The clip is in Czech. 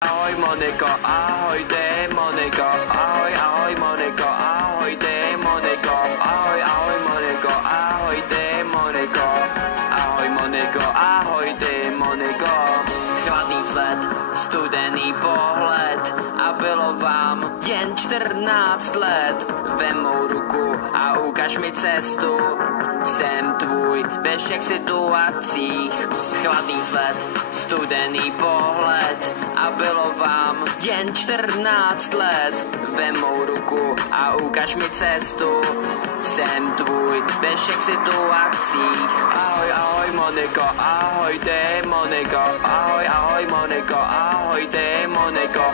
Ahoj Moniko, ahoj démoniko, ahoj, ahoj Moniko, ahoj démoniko, ahoj, ahoj Moniko, ahoj démoniko, ahoj Moniko, ahoj démoniko. Chladný vzhled, studený pohled a bylo vám jen 14 let. Vem mou ruku a ukaž mi cestu, jsem tvůj ve všech situacích. Chladný vzhled, studený pohled a bylo vám jen 14 let. Vem mou ruku a ukaž mi cestu, jsem tvůj ve všech situacích. Ahoj, ahoj Moniko, ahoj démoniko, ahoj, ahoj Moniko, ahoj démoniko,